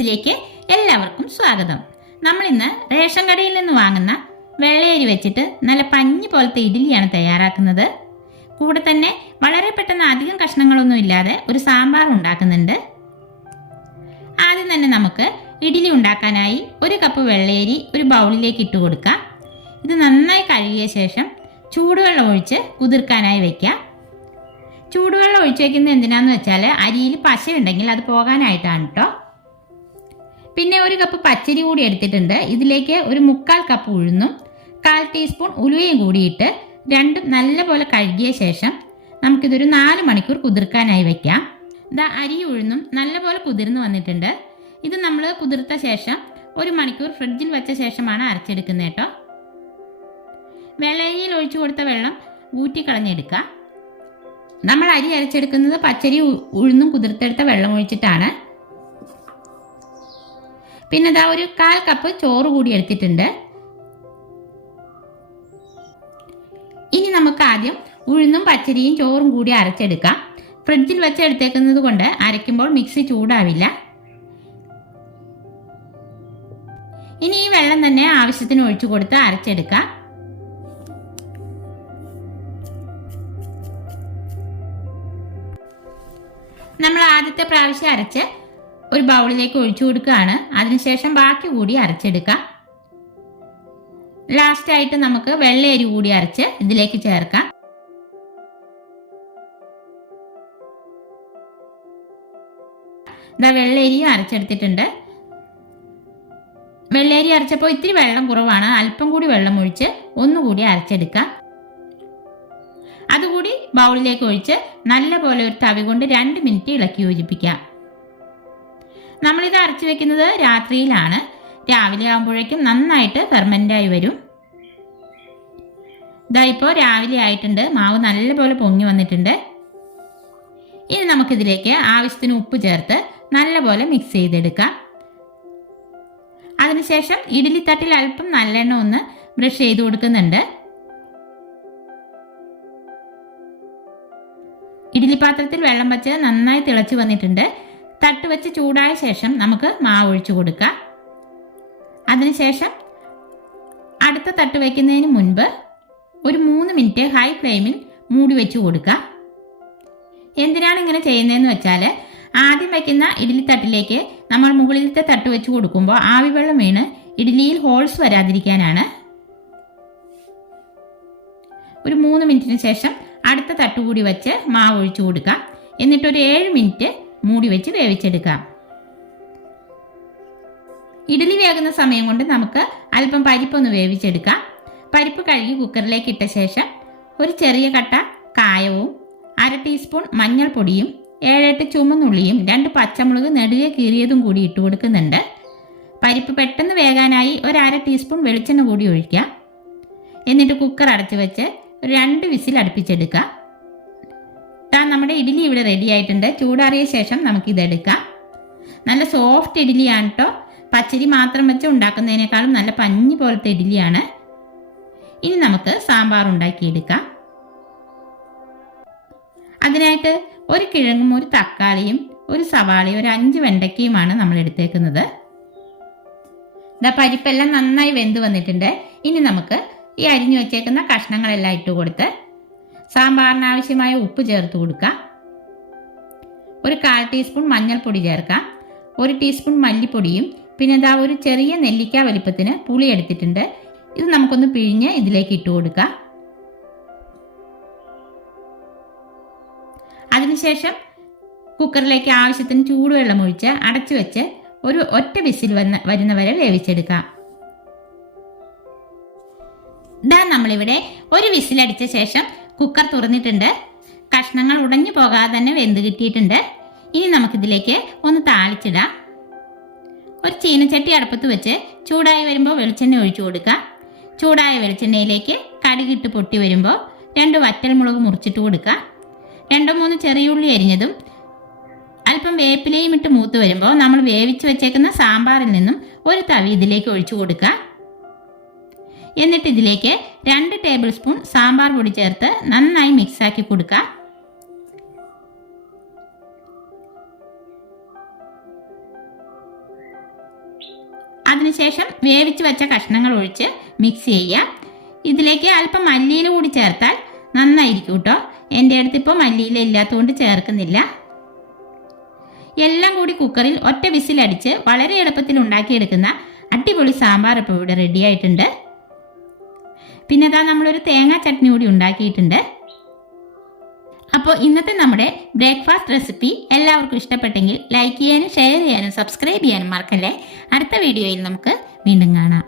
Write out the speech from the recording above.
കിച്ചൻസിലേക്ക് എല്ലാവർക്കും സ്വാഗതം. നമ്മളിന്ന് റേഷൻ കടയിൽ നിന്ന് വാങ്ങുന്ന വെള്ളയരി വെച്ചിട്ട് നല്ല പഞ്ഞി പോലത്തെ ഇഡ്ഡലിയാണ് തയ്യാറാക്കുന്നത്. കൂടെ തന്നെ വളരെ പെട്ടെന്ന് അധികം കഷ്ണങ്ങളൊന്നും ഇല്ലാതെ ഒരു സാമ്പാർ ഉണ്ടാക്കുന്നുണ്ട്. ആദ്യം തന്നെ നമുക്ക് ഇഡ്ഡലി ഉണ്ടാക്കാനായി 1 കപ്പ് വെള്ളയരി ഒരു ബൗളിലേക്ക് ഇട്ട് കൊടുക്കാം. ഇത് നന്നായി കഴുകിയ ശേഷം ചൂടുവെള്ളം ഒഴിച്ച് കുതിർക്കാനായി വയ്ക്കാം. ചൂടുവെള്ളം ഒഴിച്ച് വയ്ക്കുന്നത് എന്തിനാന്ന് വെച്ചാൽ അരിയിൽ പശ ഉണ്ടെങ്കിൽ അത് പോകാനായിട്ടാണ് കേട്ടോ. പിന്നെ 1 കപ്പ് പച്ചരി കൂടി എടുത്തിട്ടുണ്ട്. ഇതിലേക്ക് ഒരു 1/4 കപ്പ് ഉഴുന്നും 1/4 ടീസ്പൂൺ ഉലുവയും കൂടിയിട്ട് രണ്ടും നല്ലപോലെ കഴുകിയ ശേഷം നമുക്കിതൊരു 4 മണിക്കൂർ കുതിർക്കാനായി വയ്ക്കാം. ഇതാ അരി ഉഴുന്നും നല്ലപോലെ കുതിർന്ന് വന്നിട്ടുണ്ട്. ഇത് നമ്മൾ കുതിർത്ത ശേഷം 1 മണിക്കൂർ ഫ്രിഡ്ജിൽ വെച്ച ശേഷമാണ് അരച്ചെടുക്കുന്നത് കേട്ടോ. വെള്ളയരിയിൽ ഒഴിച്ചു കൊടുത്ത വെള്ളം ഊറ്റിക്കളഞ്ഞെടുക്കുക. നമ്മൾ അരി അരച്ചെടുക്കുന്നത് പച്ചരി ഉഴുന്നും കുതിർത്തെടുത്ത വെള്ളം ഒഴിച്ചിട്ടാണ്. പിന്നെ ഇതാ ഒരു 1/4 കപ്പ് ചോറ് കൂടി എടുത്തിട്ടുണ്ട്. ഇനി നമുക്ക് ആദ്യം ഉഴുന്നും പച്ചരിയും ചോറും കൂടി അരച്ചെടുക്കാം. ഫ്രിഡ്ജിൽ വെച്ച് എടുത്തേക്കുന്നത് കൊണ്ട് അരയ്ക്കുമ്പോൾ മിക്സി ചൂടാവില്ല. ഇനി ഈ വെള്ളം തന്നെ ആവശ്യത്തിന് ഒഴിച്ചു കൊടുത്ത് അരച്ചെടുക്കാം. നമ്മൾ ആദ്യത്തെ പ്രാവശ്യം അരച്ച് ഒരു ബൗളിലേക്ക് ഒഴിച്ചു കൊടുക്കുകയാണ്. അതിനുശേഷം ബാക്കി കൂടി അരച്ചെടുക്കാം. ലാസ്റ്റ് ആയിട്ട് നമുക്ക് വെള്ളയരി കൂടി അരച്ച് ഇതിലേക്ക് ചേർക്കാം. ഇതാ വെള്ളയരിയും അരച്ചെടുത്തിട്ടുണ്ട്. വെള്ളയരി അരച്ചപ്പോൾ ഇത്തിരി വെള്ളം കുറവാണ്. അല്പം കൂടി വെള്ളം ഒഴിച്ച് ഒന്നുകൂടി അരച്ചെടുക്കാം. അതുകൂടി ബൗളിലേക്ക് ഒഴിച്ച് നല്ലപോലെ ഒരു തവി കൊണ്ട് 2 മിനിറ്റ് ഇളക്കി യോജിപ്പിക്കാം. നമ്മളിത് അരച്ചു വെക്കുന്നത് രാത്രിയിലാണ്. രാവിലെ ആകുമ്പോഴേക്കും നന്നായിട്ട് ഫെർമെൻ്റായി വരും. ഇതാ ഇപ്പോൾ രാവിലെ ആയിട്ടുണ്ട്. മാവ് നല്ലപോലെ പൊങ്ങി വന്നിട്ടുണ്ട്. ഇനി നമുക്കിതിലേക്ക് ആവശ്യത്തിന് ഉപ്പ് ചേർത്ത് നല്ലപോലെ മിക്സ് ചെയ്തെടുക്കാം. അതിനുശേഷം ഇഡ്ഡലി തട്ടിൽ അല്പം നല്ലെണ്ണ ഒന്ന് ബ്രഷ് ചെയ്ത് കൊടുക്കുന്നുണ്ട്. ഇഡ്ഡലി പാത്രത്തിൽ വെള്ളം വെച്ച് നന്നായി തിളച്ച് വന്നിട്ടുണ്ട്. തട്ട് വെച്ച് ചൂടായ ശേഷം നമുക്ക് മാവ് ഒഴിച്ചു കൊടുക്കാം. അതിനുശേഷം അടുത്ത തട്ട് വയ്ക്കുന്നതിന് മുൻപ് ഒരു 3 മിനിറ്റ് ഹൈ ഫ്ലെയിമിൽ മൂടി വെച്ച് കൊടുക്കുക. എന്തിനാണ് ഇങ്ങനെ ചെയ്യുന്നതെന്ന് വെച്ചാൽ ആദ്യം വയ്ക്കുന്ന ഇഡ്ഡലി തട്ടിലേക്ക് നമ്മൾ മുകളിലത്തെ തട്ട് വെച്ച് കൊടുക്കുമ്പോൾ ആവിവെള്ളം വീണ് ഇഡ്ഡലിയിൽ ഹോൾസ് വരാതിരിക്കാനാണ്. ഒരു 3 മിനിറ്റിന് ശേഷം അടുത്ത തട്ടുകൂടി വെച്ച് മാവ് ഒഴിച്ചു കൊടുക്കാം. എന്നിട്ടൊരു 7 മിനിറ്റ് മൂടി വെച്ച് വേവിച്ചെടുക്കാം. ഇഡ്ഡലി വേകുന്ന സമയം കൊണ്ട് നമുക്ക് അല്പം പരിപ്പൊന്ന് വേവിച്ചെടുക്കാം. പരിപ്പ് കഴുകി കുക്കറിലേക്ക് ഇട്ട ശേഷം ഒരു ചെറിയ കട്ട കായവും 1/2 ടീസ്പൂൺ മഞ്ഞൾപ്പൊടിയും 7-8 ചുമന്നുള്ളിയും 2 പച്ചമുളക് നെടുകെ കീറിയതും കൂടി ഇട്ട് കൊടുക്കുന്നുണ്ട്. പരിപ്പ് പെട്ടെന്ന് വേകാനായി ഒരു 1/2 ടീസ്പൂൺ വെളിച്ചെണ്ണ കൂടി ഒഴിക്കാം. എന്നിട്ട് കുക്കർ അടച്ചു വെച്ച് ഒരു 2 വിസിൽ അടുപ്പിച്ചെടുക്കാം. നമ്മുടെ ഇഡ്ഡലി ഇവിടെ റെഡി ആയിട്ടുണ്ട്. ചൂടാറിയ ശേഷം നമുക്കിതെടുക്കാം. നല്ല സോഫ്റ്റ് ഇഡ്ഡലിയാണ് കേട്ടോ. പച്ചരി മാത്രം വെച്ച് ഉണ്ടാക്കുന്നതിനേക്കാളും നല്ല പഞ്ഞി പോലത്തെ ഇഡ്ഡലിയാണ്. ഇനി നമുക്ക് സാമ്പാർ ഉണ്ടാക്കിയെടുക്കാം. അതിനായിട്ട് 1 കിഴങ്ങും 1 തക്കാളിയും 1 സവാളയും 5 വെണ്ടയ്ക്കയുമാണ് നമ്മൾ എടുത്തേക്കുന്നത്. പരിപ്പെല്ലാം നന്നായി വെന്ത് വന്നിട്ടുണ്ട്. ഇനി നമുക്ക് ഈ അരിഞ്ഞു വെച്ചേക്കുന്ന കഷ്ണങ്ങളെല്ലാം ഇട്ട് കൊടുത്ത് സാമ്പാറിന് ആവശ്യമായ ഉപ്പ് ചേർത്ത് കൊടുക്കാം. ഒരു 1/4 ടീസ്പൂൺ മഞ്ഞൾപ്പൊടി ചേർക്കാം. 1 ടീസ്പൂൺ മല്ലിപ്പൊടിയും പിന്നെ ഇതാ ഒരു ചെറിയ നെല്ലിക്ക വലിപ്പത്തിന് പുളി എടുത്തിട്ടുണ്ട്. ഇത് നമുക്കൊന്ന് പിഴിഞ്ഞ് ഇതിലേക്ക് ഇട്ട് കൊടുക്കാം. അതിനുശേഷം കുക്കറിലേക്ക് ആവശ്യത്തിന് ചൂടുവെള്ളം ഒഴിച്ച് അടച്ചു വെച്ച് ഒരു ഒറ്റ വിസിൽ വരുന്നവരെ വേവിച്ചെടുക്കാം. നമ്മളിവിടെ 1 വിസിലടിച്ച ശേഷം കുക്കർ തുറന്നിട്ടുണ്ട്. കഷ്ണങ്ങൾ ഉടഞ്ഞു പോകാതെ തന്നെ വെന്ത് കിട്ടിയിട്ടുണ്ട്. ഇനി നമുക്കിതിലേക്ക് ഒന്ന് താളിച്ചിടാം. ഒരു ചീനച്ചട്ടി അടുപ്പത്ത് വെച്ച് ചൂടായി വരുമ്പോൾ വെളിച്ചെണ്ണ ഒഴിച്ചു കൊടുക്കാം. ചൂടായ വെളിച്ചെണ്ണയിലേക്ക് കടുകിട്ട് പൊട്ടി വരുമ്പോൾ 2 വറ്റൽമുളക് മുറിച്ചിട്ട് കൊടുക്കുക. 2-3 ചെറിയുള്ളി അരിഞ്ഞതും അല്പം വേപ്പിലയും ഇട്ട് മൂത്ത് വരുമ്പോൾ നമ്മൾ വേവിച്ച് വെച്ചേക്കുന്ന സാമ്പാറിൽ നിന്നും ഒരു തവി ഇതിലേക്ക് ഒഴിച്ചു കൊടുക്കുക. എന്നിട്ട് ഇതിലേക്ക് 2 ടേബിൾ സ്പൂൺ സാമ്പാർ പൊടി ചേർത്ത് നന്നായി മിക്സാക്കി കൊടുക്കുക. അതിനുശേഷം വേവിച്ച് വെച്ച കഷ്ണങ്ങൾ ഒഴിച്ച് മിക്സ് ചെയ്യുക. ഇതിലേക്ക് അല്പം മല്ലിയില കൂടി ചേർത്താൽ നന്നായിരിക്കും കേട്ടോ. എൻ്റെ അടുത്തിപ്പോൾ മല്ലിയില ഇല്ലാത്തതുകൊണ്ട് ചേർക്കുന്നില്ല. എല്ലാം കൂടി കുക്കറിൽ ഒറ്റ വിസിലടിച്ച് വളരെ എളുപ്പത്തിൽ ഉണ്ടാക്കിയെടുക്കുന്ന അടിപൊളി സാമ്പാർ ഇപ്പോൾ ഇവിടെ റെഡി ആയിട്ടുണ്ട്. പിന്നെ അതാ നമ്മളൊരു തേങ്ങാ ചട്നി കൂടി ഉണ്ടാക്കിയിട്ടുണ്ട്. അപ്പോൾ ഇന്നത്തെ നമ്മുടെ ബ്രേക്ക്ഫാസ്റ്റ് റെസിപ്പി എല്ലാവർക്കും ഇഷ്ടപ്പെട്ടെങ്കിൽ ലൈക്ക് ചെയ്യാനും ഷെയർ ചെയ്യാനും സബ്സ്ക്രൈബ് ചെയ്യാനും മറക്കല്ലേ. അടുത്ത വീഡിയോയിൽ നമുക്ക് വീണ്ടും കാണാം.